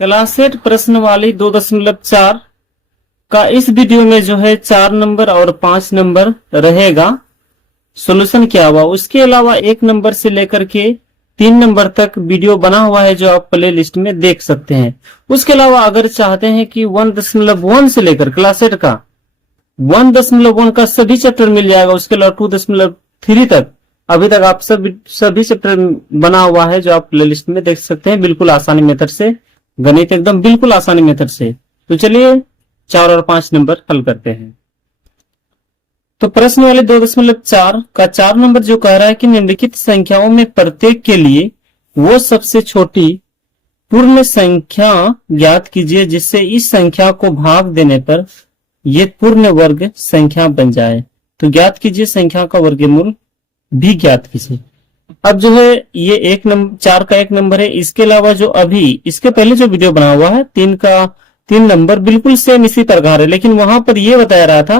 Class 8 प्रश्नवाली 2.4 का इस video में जो है 4 नंबर और 5 नंबर रहेगा। सॉल्यूशन क्या हुआ, उसके अलावा 1 नंबर से लेकर के 3 नंबर तक वीडियो बना हुआ है जो आप प्ले लिस्ट में देख सकते हैं। उसके अलावा अगर चाहते हैं कि 1.1 से लेकर क्लास 8 का 1.1 का सभी चैप्टर मिल जाएगा, उसके अलावा 2.3 तक अभी तक आप सभी चैप्टर बना हुआ है जो आप प्ले लिस्ट में देख सकते हैं, बिल्कुल आसानी मेथड से। गणित एकदम बिल्कुल आसानी मेथड से। तो चलिए 4 और 5 नंबर हल करते हैं। तो प्रश्न वाले 2.4 का 4 नंबर जो कह रहा है कि निम्नलिखित संख्याओं में प्रत्येक के लिए वो सबसे छोटी पूर्ण संख्या ज्ञात कीजिए जिससे इस संख्या को भाग देने पर ये पूर्ण वर्ग संख्या बन जाए। तो ज्ञात कीजिए संख्या का वर्गमूल भी ज्ञात कीजिए। अब जो है ये 4 का 1 नंबर है। इसके अलावा जो अभी इसके पहले जो वीडियो बना हुआ है 3 नंबर बिल्कुल सेम इसी प्रकार है, लेकिन वहां पर ये बताया रहा था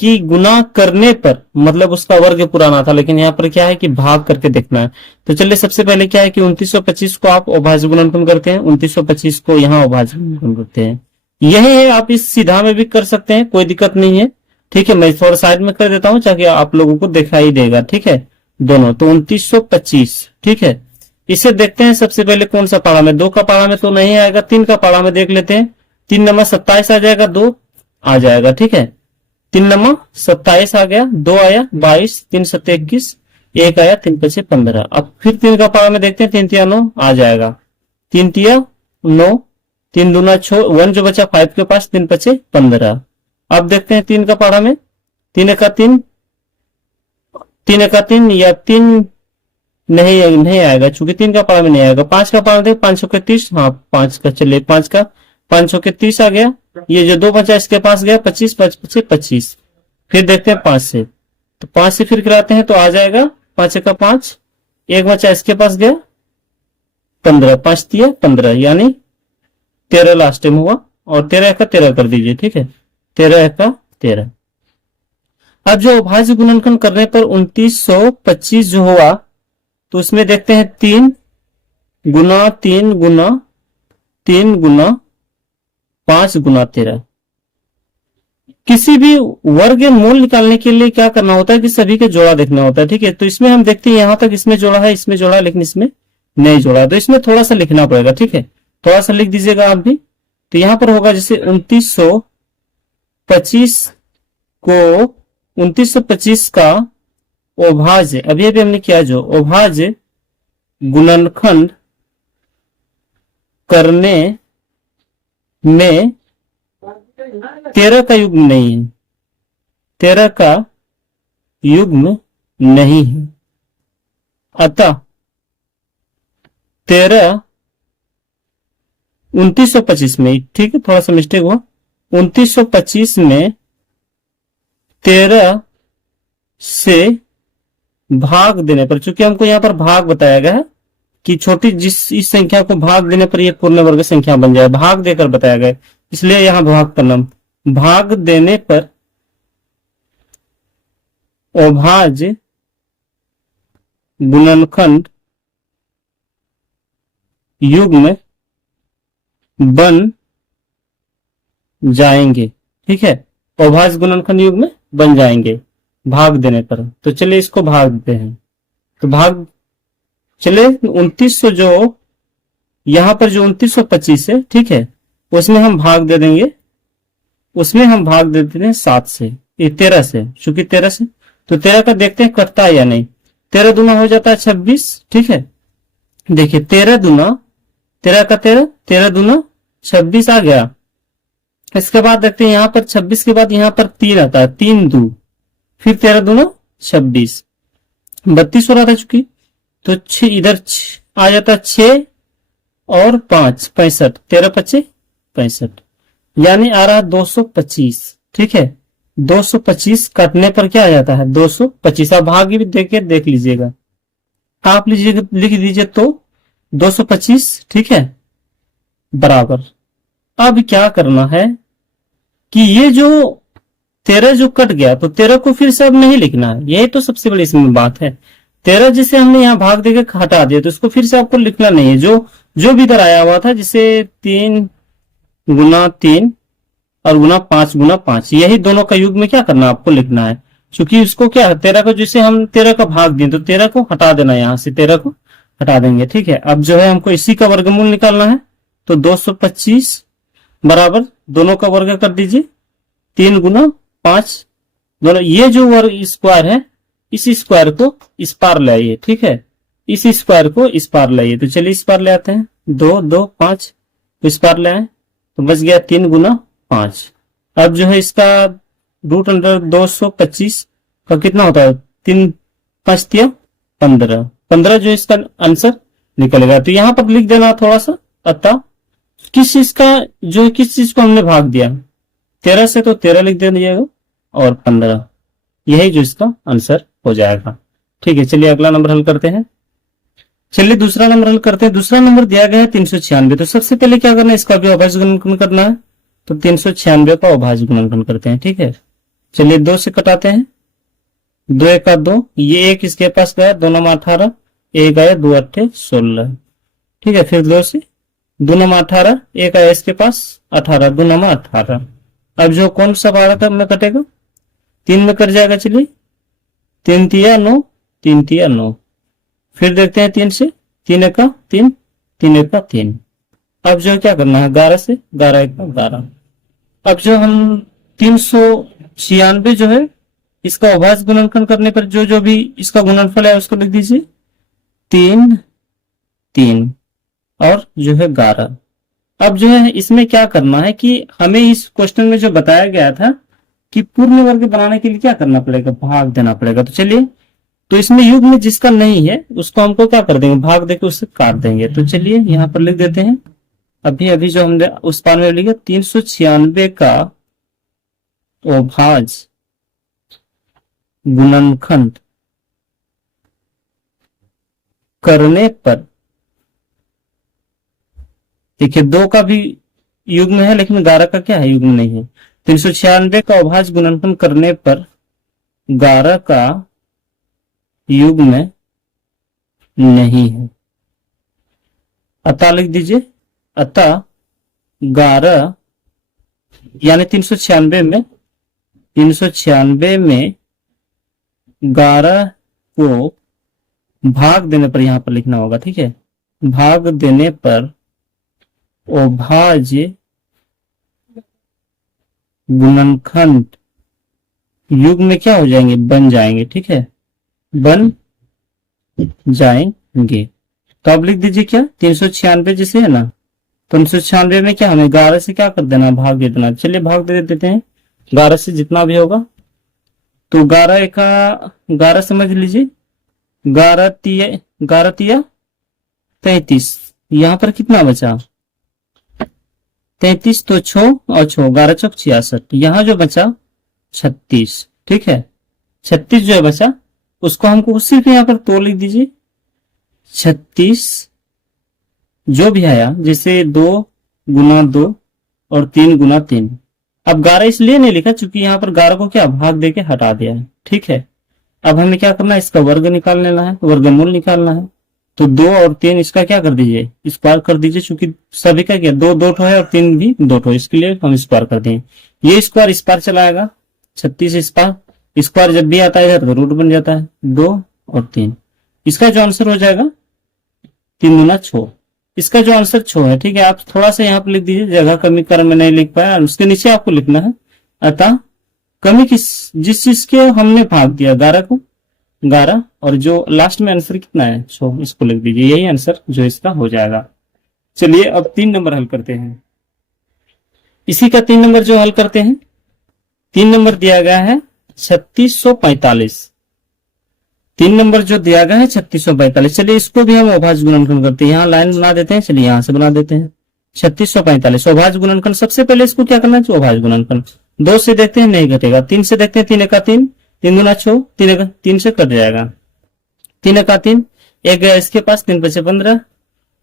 कि गुना करने पर मतलब उसका वर्ग पुराना था, लेकिन यहाँ पर क्या है कि भाग करके देखना है। तो चलिए सबसे पहले क्या है कि 2925 को आप अभाज्य गुणनफल करते हैं, 2925 को यहाँ अभाज्य गुणनफल करते हैं। यही है, आप इस सीधा में भी कर सकते हैं, कोई दिक्कत नहीं है। ठीक है, मैं थोड़ा साइड में कर देता हूं ताकि आप लोगों को दिखाई देगा। ठीक है, दोनों तो 2925। ठीक है, इसे देखते हैं सबसे पहले कौन सा पारा में। 2 का पारा में तो नहीं आएगा, 3 का पारा में देख लेते हैं। 3 नंबर 27 आ जाएगा, 2 आ जाएगा। ठीक है, 3 नंबर 27 आ गया, 2 आया 22, 3 7 21, 1 आया, 3 5 15। अब फिर 3 का पारा में देखते हैं, 3 3 9 आ जाएगा, 3 3 9, 3 दूना 6, 1 जो बचा 5 के पास, 3 5 15। अब देखते हैं 3 का पारा में, 3 का 3, 3 का 3 या 3 नहीं आएगा, चूंकि 3 का पारा में नहीं आएगा। 5 का पारा देख, 5 के 30, हाँ 5 का चलिए 5 का 5 के 30 आ गया। ये जो 2 बचा इसके पास गया 25, 5 5 25। फिर देखते हैं 5 से, तो 5 से फिर गिराते हैं तो आ जाएगा 5 का 5, 1 बचा इसके पास गया 15, 5 दिया 15, यानी 13 लास्ट टाइम हुआ। और 13 का 13 कर दीजिए। ठीक है, 13 का 13। अब जो अभाज्य गुणनखंड करने पर 2925 जो हुआ, तो उसमें देखते हैं 3 गुना 3 गुना 3 गुना 5 गुना 13। किसी भी वर्ग मूल निकालने के लिए क्या करना होता है कि सभी के जोड़ा देखना होता है। ठीक है, तो इसमें हम देखते हैं यहां तक इसमें जोड़ा है, इसमें जोड़ा है, लेकिन इसमें नहीं जोड़ा, तो इसमें थोड़ा सा लिखना पड़ेगा। ठीक है, थोड़ा सा लिख दीजिएगा आप भी। तो यहां पर होगा जैसे 2925 का अभाज्य, अभी हमने किया जो अभाज्य गुणनखंड करने में 13 का युग्म नहीं है, 13 का युग्म नहीं है। अतः 13 2925 में, ठीक है थोड़ा सा मिस्टेक हुआ, 2925 में 13 से भाग देने पर, चूंकि हमको यहां पर भाग बताया गया है कि छोटी इस संख्या को भाग देने पर यह पूर्ण वर्ग संख्या बन जाए, भाग देकर बताया गया, इसलिए यहां भाग करना। भाग देने पर अभाज्य गुणनखंड युग्म बन जाएंगे। ठीक है, अभाज्य गुणनखंड युग्म बन जाएंगे भाग देने पर। तो चलिए इसको भाग देते हैं। तो भाग चले 2900 जो यहां पर जो 2925 है, ठीक है, उसमें हम भाग दे देंगे, उसमें हम भाग दे देते हैं 7 से, ये 13 से, चूंकि 13 से, तो 13 का देखते हैं कटता है या नहीं। 13 दूना हो जाता है 26। ठीक है, देखिए 13 दूना 13 का 13, 13 दूना 26 आ गया। इसके बाद देखते हैं यहां पर 26 के बाद यहां पर 3 आता है, 3 2, फिर 13 दूना 26, 32 हो रहा था चूंकि, तो इधर आ जाता है 6 और 5 65, 13 25 65, यानी आ रहा है 225। ठीक है, 225 काटने पर क्या आ जाता है 225। आप भाग भी देख लीजिएगा, आप लिख दीजिए तो 225। ठीक है, बराबर। अब क्या करना है कि ये जो 13 जो कट गया, तो 13 को फिर से अब नहीं लिखना है, यही तो सबसे बड़ी इसमें बात है। 13 जिसे हमने यहाँ भाग देके हटा दिया, तो इसको फिर से आपको लिखना नहीं है। जो जो भी इधर आया हुआ था, जिसे 3 × 3 और ×5 यही दोनों का युग में क्या करना आपको लिखना है। क्योंकि उसको क्या है, 13 को जिसे हम 13 का भाग दें तो 13 को हटा देना, यहाँ से 13 को हटा देंगे। ठीक है, अब जो है हमको इसी का वर्गमूल निकालना है। तो 225 बराबर दोनों का वर्ग कर दीजिए, 3 × 5 दोनों। ये जो वर्ग स्क्वायर है, इस स्क्वायर को इस पार ले आइए। ठीक है, इस स्क्वायर को इस पार ले आइए। तो चलिए इस पार ले आते हैं, 2 2 5 तो इस पार ले आए, तो बच गया 3 × 5। अब जो है इसका √225 का कितना होता है, 3 5 × 15 15 जो इसका आंसर निकलेगा। तो यहां पर लिख देना थोड़ा सा, अतः किस चीज को हमने भाग दिया 13 से, तो 13 लिख दीजिएगा और 15, यही जो इसका आंसर हो जाएगा। ठीक है, चलिए अगला नंबर हल करते हैं। चलिए दूसरा नंबर हल करते हैं। दूसरा नंबर दिया गया है 396। तो सबसे पहले क्या करना है, इसका भी अभाज्य गुणनखंड करना है। तो 396 का अभाज्य गुणनखंड करते हैं। ठीक है, चलिए 2 से कटाते हैं, 2 × 1 = 2, ये 1 इसके पास गया, 2 × 9 = 18, 1 आया, 2 × 8 = 16। ठीक है, फिर 2 से 2 × 9 = 18, 1 आया इसके पास 18, 2 × 9 = 18। अब जो कौन सा 12 में कटेगा, 3 में कट जाएगा। चलिए 3 × 3 = 9, 3 × 3 = 9। फिर देखते हैं 3 से, 3 × 1 = 3, 3 × 1 = 3। अब जो क्या करना है, 11 से, 11 × 1 = 11। अब जो हम 396 जो है, इसका अभाज्य गुणनखंड करने पर जो जो भी इसका गुणनफल है उसको लिख दीजिए, 3 3 और जो है 11। अब जो है इसमें क्या करना है कि हमें इस क्वेश्चन में जो बताया गया था कि पूर्ण वर्ग बनाने के लिए क्या करना पड़ेगा, भाग देना पड़ेगा। तो चलिए, तो इसमें युग में जिसका नहीं है उसको हमको क्या कर देंगे, भाग देके उससे काट देंगे। तो चलिए यहाँ पर लिख देते हैं, अभी जो हमने उस पार में लिखा 396 का अभाज्य गुणनखंड करने पर, देखिए 2 का भी युग में है लेकिन 11 का क्या है, युग में नहीं है। 396 का अभाज्य गुणनखंड करने पर 11 का युग में नहीं है, अतः लिख दीजिए, अतः 11 यानी 396 में 11 को भाग देने पर यहां पर लिखना होगा। ठीक है, भाग देने पर अभाज्य गुणनखंड युग में क्या हो जाएंगे, बन जाएंगे। ठीक है, बन जाएंगे। तो अब लिख दीजिए क्या, 396 जैसे है ना, 396 में क्या हमें 11 से क्या कर देना, भाग दे देना। चलिए भाग दे देते हैं 11 से, जितना भी होगा। तो 11 का 11 समझ लीजिए, 11 तिया 33, यहां पर कितना बचा 33, तो 6 और 6, 11 × 6 = 66, यहां जो बचा 36। ठीक है, 36 जो है बचा, उसको हमको सिर्फ यहाँ पर तो लिख दीजिए 36 जो भी आया, जैसे 2 × 2 और 3 × 3। अब 11 इसलिए नहीं लिखा क्योंकि यहाँ पर 11 को क्या भाग देके हटा दिया है। ठीक है, अब हमें क्या करना है, इसका वर्ग निकाल लेना है, वर्गमूल निकालना है। तो 2 और 3 इसका क्या कर दीजिए, स्क्वायर कर दीजिए, क्योंकि सभी का क्या 2 2 है और 3 भी 2 ठो, इसके लिए हम स्क्वायर कर दें। ये स्क्वायर इस पार चलाएगा, 36 इस पार, स्क्वायर जब भी आता है इधर तो रूट बन जाता है, 2 और 3। इसका जो आंसर हो जाएगा 3 × 6, इसका जो आंसर 6 है। ठीक है, आप थोड़ा सा यहाँ पर लिख दीजिए, जगह कमी कर में नहीं लिख पाया, उसके नीचे आपको लिखना है, अतः कमी जिस चीज के हमने भाग दिया 11 को, 11, और जो लास्ट में आंसर कितना है 6, इसको लिख दीजिए, यही आंसर जो इसका हो जाएगा। चलिए अब 3 नंबर हल करते हैं। इसी का 3 नंबर जो हल करते हैं, 3 नंबर दिया गया है 3645। 3 नंबर जो दिया गया है 3645। चलिए इसको भी हम अभाज्य गुणनखंड करते हैं, यहाँ लाइन बना देते हैं। चलिए यहां से बना देते हैं 3645 अभाज्य गुणनखंड। सबसे पहले इसको क्या करना है, अभाज्य गुणनखंड। 2 से देखते हैं नहीं घटेगा, 3 से देखते हैं, 3 × 1 = 3, 3 × 6, 3 से कट जाएगा, 3 × 3, 1 गया इसके पास, 3 × 5 = 15,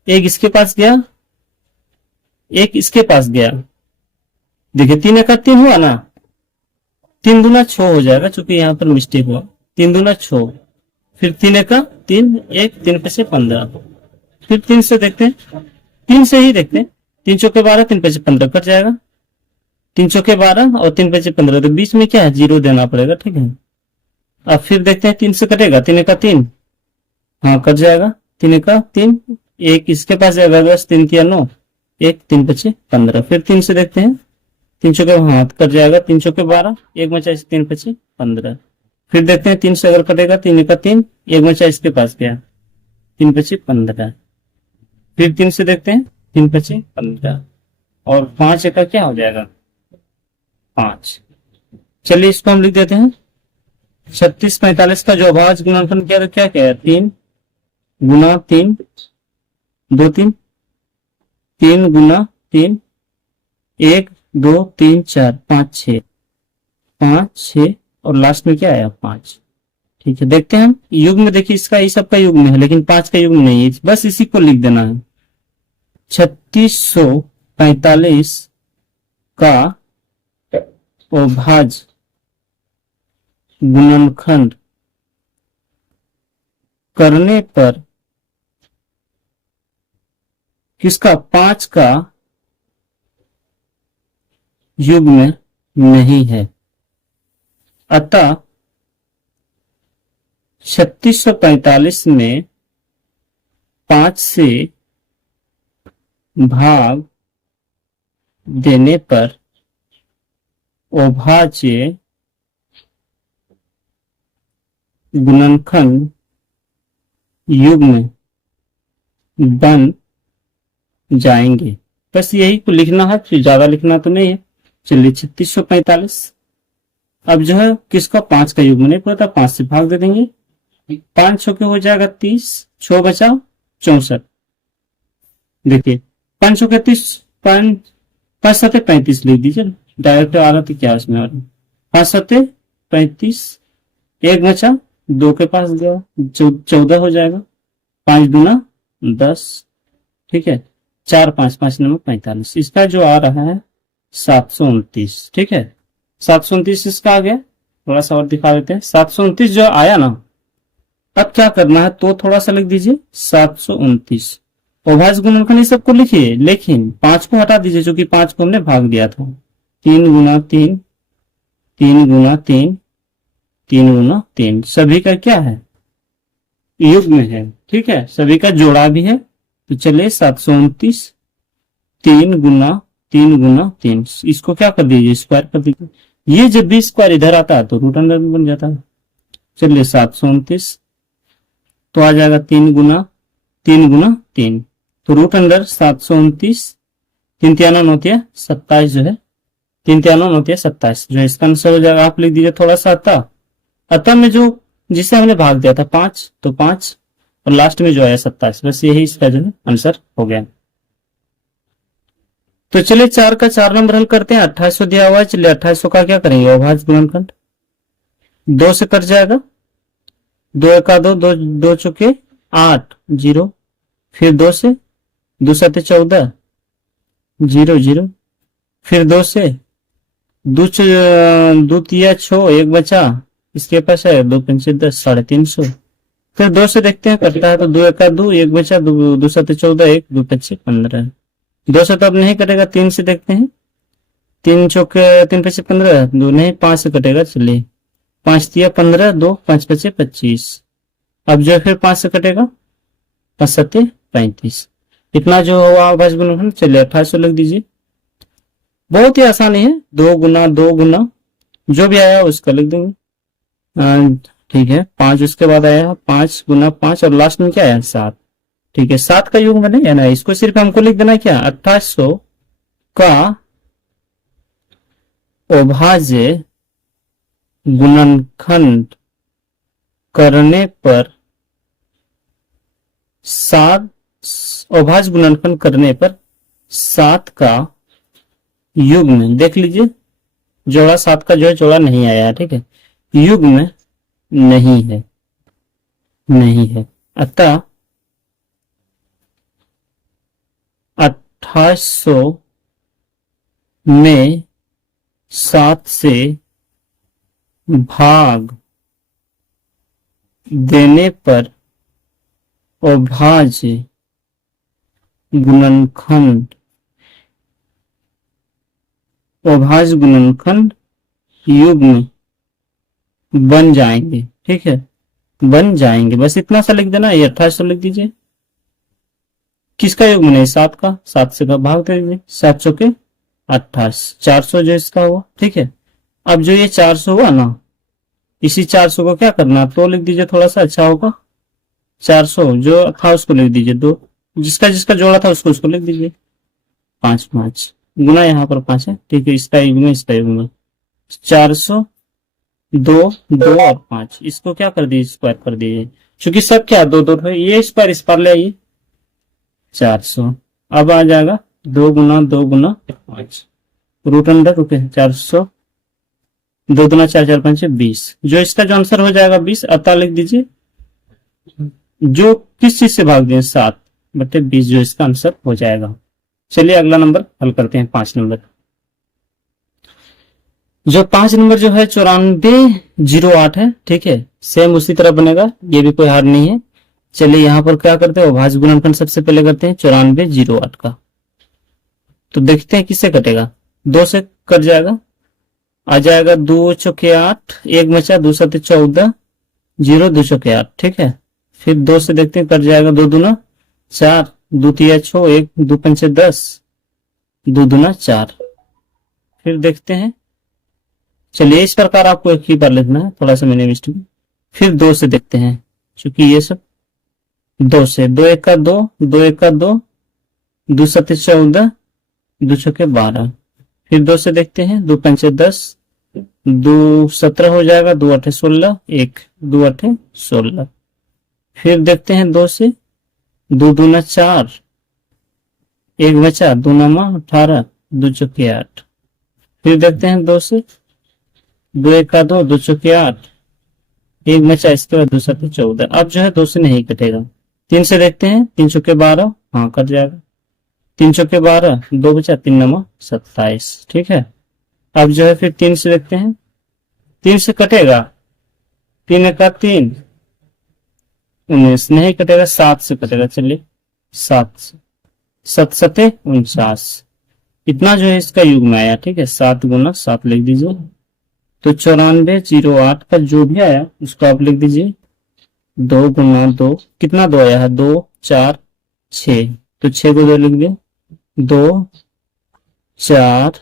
1 इसके पास गया, 1 इसके पास गया। देखिए 3 × 3 हुआ ना, 3 × 2 = 6 हो जाएगा, चूंकि यहाँ पर मिस्टेक हुआ, 3 × 2 = 6। फिर 3 एक 3, 1 3 5 15। फिर 3 से देखते हैं, 3 से ही देखते हैं। 3 चौके 12, 3 5 15 कट जाएगा। 3 चौके 12 और 3 5 15, तो बीच में क्या है, 0 देना पड़ेगा, ठीक है। अब फिर देखते हैं 3 से कटेगा, 3 एक 3, हाँ कट जाएगा। 3 एक 3, एक इसके पास जाएगा, बस 3 3 9, 1 3 5 15। फिर 3 से देखते हैं, 3 चौके हाँ कट जाएगा। 3 चौके 12, 1 बचा, 3 5 15। फिर देखते हैं 3 से अगर कटेगा, 3 एक 3, 1 बचा इसके पास गया, 3 5 15। फिर 3 से देखते हैं, 3 5 15 और 5 एक क्या हो जाएगा, 5। चलिए इसको हम लिख देते हैं। 36 45 का जो अभाज्य गुणनफल क्या क्या क्या है, 3 गुना 3 2 3, 3 गुना 3 1 2 3 4 5 6, 5 6 और लास्ट में क्या आया, 5। ठीक है, देखते हैं हम युग्म में। देखिए इसका, इस सब का युग्म है, लेकिन 5 का युग्म नहीं है, बस इसी को लिख देना है। 3645 का अभाज्य गुणनखंड करने पर किसका, 5 का युग्म नहीं है। अतः 3645 में 5 से भाग देने पर अभाज्य गुणनखंड युग्म बन जाएंगे। बस यही को लिखना है, फिर ज्यादा लिखना तो नहीं है। चलिए 3645, अब जो है किसका, 5 का युग्म नहीं पता, 5 से भाग दे देंगे। 5 छक्के हो जाएगा 30, 6 बचा 64। देखिए 5 छक्के 30, 5 7 35 लिख दीजिए, डायरेक्ट आ रहा था क्या उसमें, 5 7 35, 1 बचा, 2 के पास गया, 14 हो जाएगा। 5 दूना 10, ठीक है। 4 5 5 9 45, इसका जो आ रहा है 729, ठीक है। 729 इसका आ गया। थोड़ा सा और दिखा देते हैं। 729 जो आया ना, अब क्या करना है, तो थोड़ा सा लिख दीजिए 729। अभाज्य गुणनखंड इस सबको लिखिए, लेकिन 5 को हटा दीजिए, क्योंकि 5 को हमने भाग दिया था। 3 गुना 3, 3 गुना 3, 3 गुना 3, सभी का क्या है, युग्म है, ठीक है। सभी का जोड़ा भी है। तो चलिए 729, 3 गुना 3 गुना 3, इसको क्या कर दीजिए, स्क्वायर कर दीजिए। ये जब भी स्क्वायर इधर आता है तो रूट अंडर में बन जाता है। चलिए 729 तो आ जाएगा 3 गुना 3, तो रूट अंडर 729, 3 3 9 27 जो है, 3 3 9 27 जो इसका आंसर हो जाएगा। आप लिख दीजिए थोड़ा सा अतः में जो जिसे हमने भाग दिया था 5, तो 5 और लास्ट में जो आया 27, बस यही इसका जो है आंसर हो गया। तो चलिए 4 का 4 नंबर हल करते हैं। 2800 दिया हुआ है, चलिए 2800 का क्या करेंगे, अभाज्य गुणनखंड 2 से कट जाएगा, 2 एक 2, 2 चौके 8 0, फिर 2 से 2 7 14 0 0, फिर 2 से 2 तिया 6, 1 बचा इसके पास है, 2 5 10, 350। फिर 2 से देखते हैं कटता है, तो 2 एक 2, 1 बचा, 2 7 14, 1 2 5 15। 2 से तो अब नहीं कटेगा। 3 से देखते हैं, 3 चौके 3 5 15, 2 नहीं, 5 से कटेगा। चलिए 5 तिया 15, 2 5 5 25। अब जो है फिर 5 से कटेगा, 5 7 35। इतना जो हुआ अभाज्य गुणनखंड। चलिए 2800 लिख दीजिए। बहुत ही आसानी है, 2 गुना 2 गुना जो भी आया उसका लिख देंगे। ठीक है, 5 उसके बाद आया, 5 गुना 5 और लास्ट में क्या आया, 7। ठीक है, 7 का युग्म नहीं है ना, इसको सिर्फ हमको लिख देना क्या, 2800 का अभाज्य गुणनखंड करने पर 7, अभाज्य गुणनखंड करने पर 7 का युग्म देख लीजिए, जोड़ा 7 का जो है जोड़ा नहीं आया है, ठीक है, युग्म नहीं है, नहीं है। अतः 2800 में 7 से भाग देने पर अभाज्य गुणनखंड युग्म बन जाएंगे। ठीक है, बन जाएंगे, बस इतना सा लिख देना। ये 2800 लिख दीजिए। किसका युग्म नहीं? 7 का। 7 से भाग दे दीजिए। 7 चौके 28, 400 जो इसका हुआ। ठीक है, अब जो ये 400 हुआ ना, इसी 400 को क्या करना, तो लिख दीजिए, थोड़ा सा अच्छा होगा। 400 जो था उसको लिख दीजिए 2, जिसका जिसका जोड़ा था उसको लिख दीजिए 5 5 गुना, यहाँ पर 5 है। ठीक है, इसका युग्म इसका युग्म 400 2 2 और 5, इसको क्या कर दीजिए, स्क्वायर कर दीजिए। चूंकि सब क्या 2 2 है, ये स्क्वायर इस पर ले आइए 400। अब आ जाएगा 2 गुना 5 रूट अंडर रूट 400, 2 दुना 4 4 5 20, जो इसका जो आंसर हो जाएगा 20। अतः लिख दीजिए जो किस चीज से भाग दिए 7 बटे 20, जो इसका आंसर हो जाएगा। चलिए अगला नंबर हल करते हैं, 5 नंबर। जो 5 नंबर जो है 9408 है। ठीक है, सेम उसी तरह बनेगा, ये भी कोई हार नहीं है। चलिए यहाँ पर क्या करते हैं, अभाज्य गुणनखंड सबसे पहले करते हैं 9408 का। तो देखते हैं किससे कटेगा। 2 से कट जाएगा, आ जाएगा 2 चौके 8, 1 बचा, 2 7 14, 0 2 चौके 8। ठीक है, फिर 2 से देखते हैं, कट जाएगा 2 दूना 4, 2 तिया 6, 1 2 पंचे 10, 2 दूना 4। फिर देखते हैं, चलिए इस प्रकार आपको एक ही बार लिखना है, थोड़ा सा मैंने मिस्टेक। फिर 2 से देखते हैं, क्योंकि ये सब 2 से, 2 1 का 2, 2 1 का 2, 2 7 14, 2 छके 12। फिर 2 से देखते हैं, 2 पंचे 10, 2 17 हो जाएगा, 2 8 16, 1 2 8 16। फिर देखते हैं 2 से, 2 दूना 4, 1 बचा, 2 नमा 18, 2 चौके 8। फिर देखते हैं 2 से, 2 1 का 2, 2 चौके 8, 1 बचा, इसके बाद 2 7 14। अब जो है 2 से नहीं कटेगा। 3 से देखते हैं, 3 चौके 12, हाँ कट जाएगा। 3 चौके 12, 2 बचा, 3 नमा 27। ठीक है, अब जो है फिर 3 से देखते हैं, 3 से कटेगा, 3 1 का 3, 19 नहीं कटेगा। 7 से कटेगा, चलिए 7 से, 7 7 49, इतना जो है इसका युग्म आया। ठीक है, 7 गुना 7 लिख दीजिए। तो 9408 का जो भी आया उसको आप लिख दीजिए 2 गुना 2, कितना 2 आया है, 2 4 6, तो 6 को 2 लिख दिए, 2 4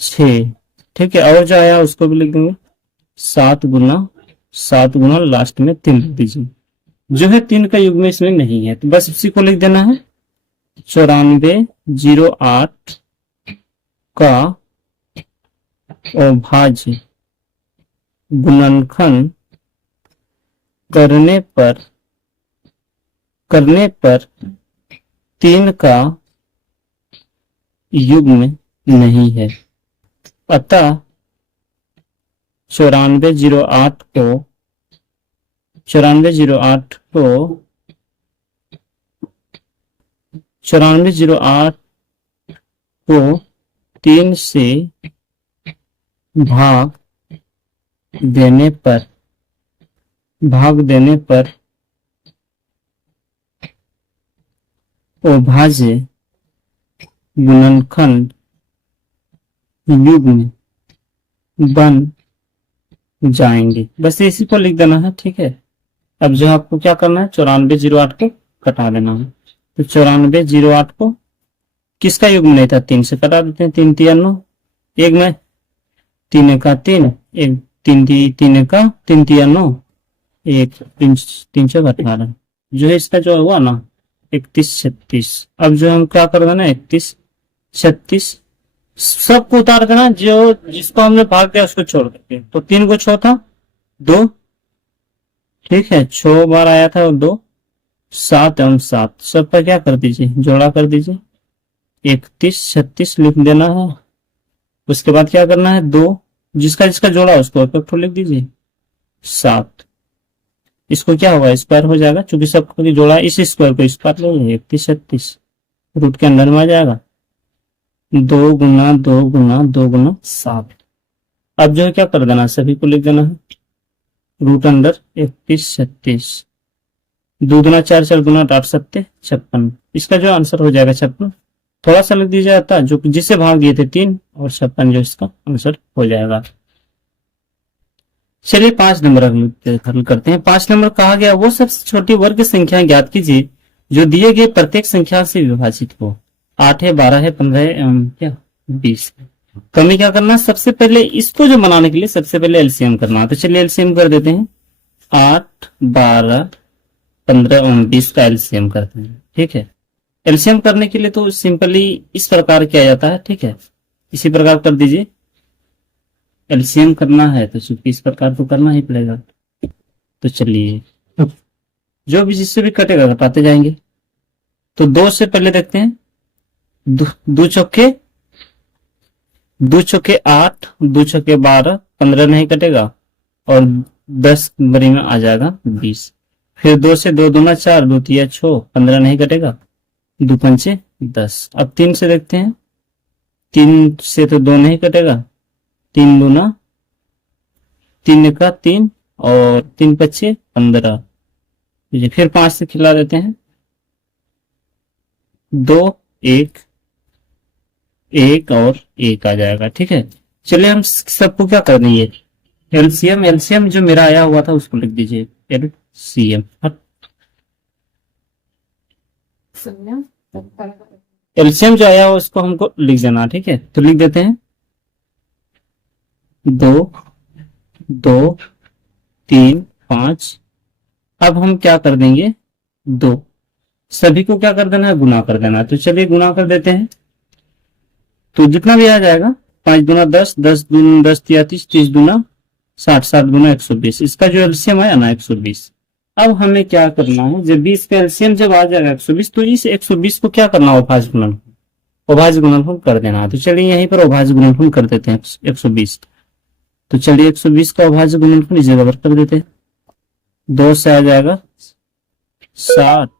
6। ठीक है, और जो आया उसको भी लिख देंगे 7 गुना लास्ट में 3 लिख दीजिए। जो है 3 का युग्म इसमें नहीं है, तो बस इसी को लिख देना है। 9408 का अभाज्य गुणनखंड करने पर 3 का युग्म नहीं है। अतः 9408 को 3 से भाग देने पर अभाज्य गुणनखंड युग्म बन जाएंगे। बस इसी को लिख देना है। ठीक है, अब जो आपको क्या करना है, 9408 को कटा देना है। तो 9408 को किसका युग्म नहीं था, 3 से कटा देते हैं। 3 3 9, 1 में 3 का 3, 1 3 3 का 3 3 9, 1 3 3 18, जो है इसका जो हुआ ना 31 36। अब जो हम क्या कर देना, 31 36 सबको उतार देना, जो जिसको हमने भाग दिया उसको छोड़ देंगे। तो 3 को 6 था 2, ठीक है, 6 बार आया था 2, 7 एवं 7 सब पर क्या कर दीजिए, जोड़ा कर दीजिए, 31 36 लिख देना है। उसके बाद क्या करना है, 2 जिसका जिसका जोड़ा उसको एक लिख दीजिए, 7। इसको क्या होगा, स्क्वायर हो जाएगा, क्योंकि सबको जोड़ा इस स्क्वायर को स्क्वायर लेंगे, 31 36 रूट के अंदर में आ जाएगा, 2 गुना 2 गुना 2 गुना 7। अब जो है क्या कर देना, सभी को लिख देना है, रूट अंडर 31 36, 2 दूना 4 4 दूना 8 7 56। इसका जो आंसर हो जाएगा 56। थोड़ा सा लिख दिया जाता जो जिसे भाग दिए थे 3 और 56 जो इसका आंसर हो जाएगा। चलिए 5 नंबर हल करते हैं। 5 नंबर कहा गया वो सबसे छोटी वर्ग संख्या ज्ञात कीजिए जो दिए गए प्रत्येक संख्या से विभाजित हो। 8 है, 12 है, 15 है, क्या 20। कमी क्या करना, सबसे पहले इसको जो बनाने के लिए सबसे पहले एलसीएम करना है। तो चलिए एलसीएम कर देते हैं। 8 12 15 और 20 का एलसीएम करते हैं। ठीक है, एलसीएम करने के लिए तो सिंपली इस प्रकार किया जाता है। ठीक है, इसी प्रकार कर दीजिए। एलसीएम करना है तो चूंकि इस प्रकार तो करना ही पड़ेगा। तो चलिए जो भी जिससे भी कटेगा घटाते जाएंगे। तो 2 से पहले देखते हैं। 2 चौके 8, 2 चौके 12, 15 नहीं कटेगा और 10 बरी में आ जाएगा 20। फिर 2 से 2 दूना 4, 2 तिया 6, 15 नहीं कटेगा, 2 पंचे 10। अब 3 से देखते हैं। 3 से तो 2 नहीं कटेगा, 3 दूना 3 का 3 और 3 पच्चे 15। फिर 5 से खिला देते हैं। 2 1 1 और 1 आ जाएगा। ठीक है, चलिए हम सबको क्या कर देंगे, एलसीएम जो मेरा आया हुआ था उसको लिख दीजिए। एलसीएम एलसीएम जो आया हुआ उसको हमको लिख देना। ठीक है, तो लिख देते हैं। 2 2 3 5। अब हम क्या कर देंगे, 2 सभी को क्या कर देना है, गुना कर देना है। तो चलिए गुना कर देते हैं। तो जितना भी आ जाएगा, 5 दूना 10, 10 दूना 10 तिया 30, 30 दूना 60, 60 दूना 120। इसका जो एलसीएम आया ना 120। अब हमें क्या करना है, जब 20 का एलसीएम जब आ जाएगा 120, तो इस 120 को क्या करना है, अभाज्य गुणनफल कर देना है। तो चलिए यहीं पर अभाज्य गुणनफल कर देते हैं 120। तो चलिए 120 का अभाज्य गुणनफल इस जगह पर कर देते हैं। 2 से आ जाएगा 60,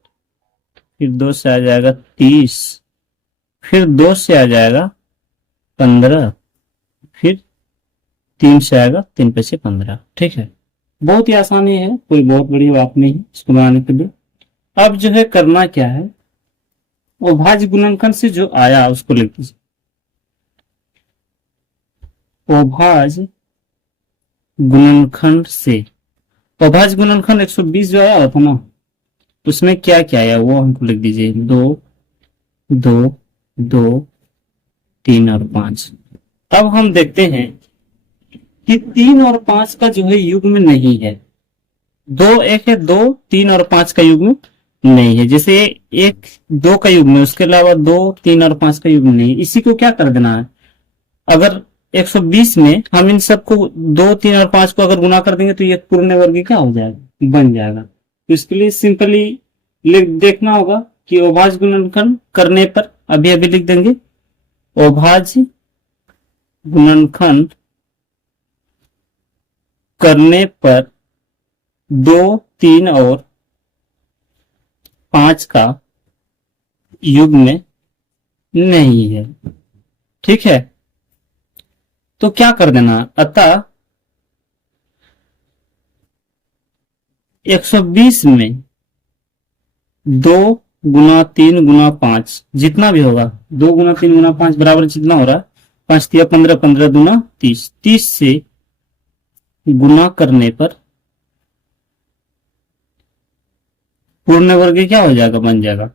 फिर 2 से आ जाएगा 30, फिर 2 से आ जाएगा 15, फिर 3 से आएगा 3 पे से 15। ठीक है, बहुत ही आसानी है, कोई बहुत बड़ी बात नहीं है इसको बनाने के लिए। अब जो है करना क्या है, अभाज्य गुणनखंड से जो आया उसको लिख दीजिए। अभाज्य गुणनखंड से, अभाज्य गुणनखंड 120 जो आया था ना, उसमें क्या क्या आया वो हमको लिख दीजिए। 2 2 2 3 और 5। अब हम देखते हैं कि 3 और 5 का जो है युग्म नहीं है। 2 1 है, 2 3 और 5 का युग्म नहीं है। जैसे 1 2 का युग्म है, उसके अलावा 2 3 और 5 का युग्म नहीं है। इसी को क्या कर देना है, अगर 120 में हम इन सबको 2 3 और 5 को अगर गुना कर देंगे तो ये पूर्ण वर्ग क्या हो जाएगा, बन जाएगा। तो इसके लिए सिंपली देखना होगा कि अभाज्य गुणनखंड करने पर अभी अभी लिख देंगे। अभाज्य गुणनखंड करने पर 2 3 और 5 का युग्म नहीं है। ठीक है, तो क्या कर देना, अतः 120 में 2 गुना 3 गुना 5 जितना भी होगा, 2 गुना 3 गुना 5 बराबर जितना हो रहा है, 5 तिया 15, 15 दूना 30, 30 से गुना करने पर पूर्ण वर्ग क्या हो जाएगा, बन जाएगा,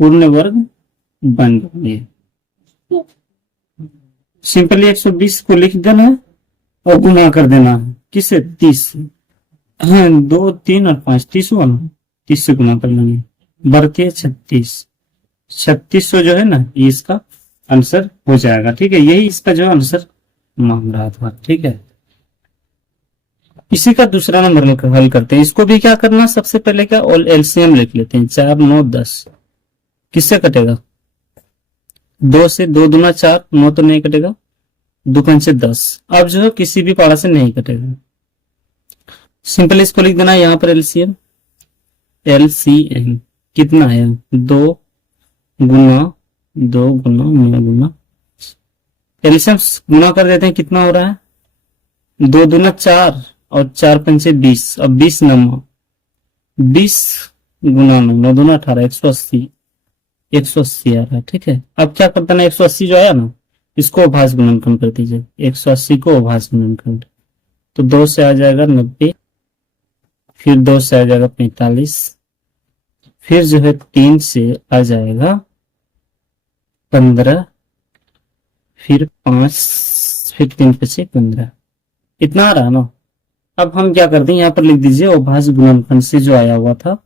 पूर्ण वर्ग बन जाएगा। सिंपली 120 को लिख देना है और गुना कर देना है किससे, 30 से। 2 3 और 5 30 हुआ ना, 30 से गुना कर लेंगे, बढ़ती है 36। 3600 जो है ना, ये इसका आंसर हो जाएगा। ठीक है, यही इसका जो आंसर मांग रहा था। ठीक है, इसी का दूसरा नंबर हल करते हैं। इसको भी क्या करना, सबसे पहले क्या एलसीएम लिख लेते हैं। 4 9 10 किससे कटेगा, 2 से, 2 दूना 4, 9 तो नहीं कटेगा, 2 पंचे 10। अब जो है किसी भी पारा से नहीं कटेगा, सिंपल इसको लिख देना है यहाँ पर एलसीएम। एलसीएम कितना है, 2 गुना 2 गुना 9 गुना, एलसीएम गुना कर देते हैं, कितना हो रहा है, 2 दूना 4 और 4 पंचे 20, अब 20 नौ 20 गुना 9, 9 दूना 18, 180, 180 आ रहा है। ठीक है, अब क्या करते ना, 180 जो आया ना, इसको अभाज्य गुणनखंड कर दीजिए। 180 को अभाज्य गुणनखंड, तो 2 से आ जाएगा 90, फिर 2 से आ जाएगा 45, फिर जो है 3 से आ जाएगा 15, फिर 5, फिर 3 पचे 15, इतना आ रहा ना। अब हम क्या करते हैं, यहाँ पर लिख दीजिए अभाज्य गुणनखंड से जो आया हुआ था।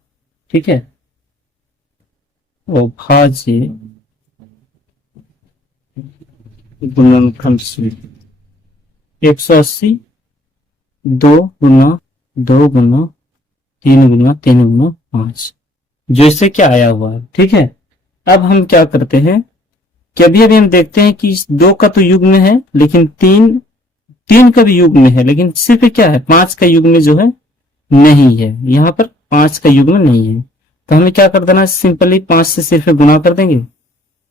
ठीक है, अभाज्य गुणनखंड से 180 2 गुना 2 गुना 3 गुना 3 गुना 5, जो इससे क्या आया हुआ है। ठीक है, अब हम क्या करते हैं कि अभी अभी हम देखते हैं कि 2 का तो युग्म है, लेकिन 3 का भी युग्म है, लेकिन सिर्फ क्या है, 5 का युग्म जो है नहीं है। यहाँ पर 5 का युग्म नहीं है, तो हमें क्या कर देना, सिंपली 5 से सिर्फ गुणा कर देंगे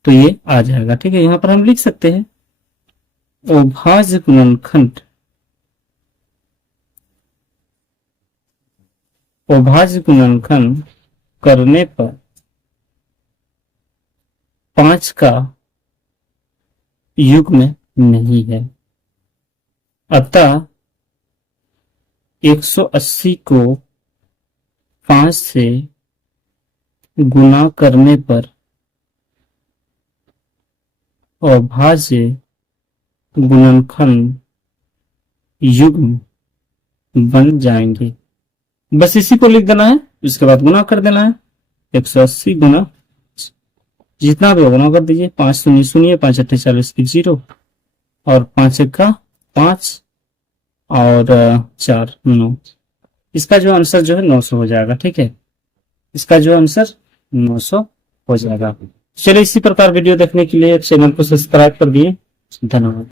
तो ये आ जाएगा। ठीक है, यहाँ पर हम लिख सकते हैं अभाज्य गुणनखंड, अभाज्य गुणनखंड करने पर 5 का युग्म नहीं है, अतः 180 को 5 से गुना करने पर अभाज्य गुणनखंड युग्म बन जाएंगे। बस इसी को लिख देना है, इसके बाद गुना कर देना है। 180 गुना जितना भी गुना कर दीजिए, 5 शून्य शून्य, 5 अट्ठे 40 की 0, और 5 एक का 5 और 4 9। इसका जो आंसर जो है 900 हो जाएगा। ठीक है, इसका जो आंसर 900 हो जाएगा। चलिए, इसी प्रकार वीडियो देखने के लिए चैनल को सब्सक्राइब कर दिए। धन्यवाद।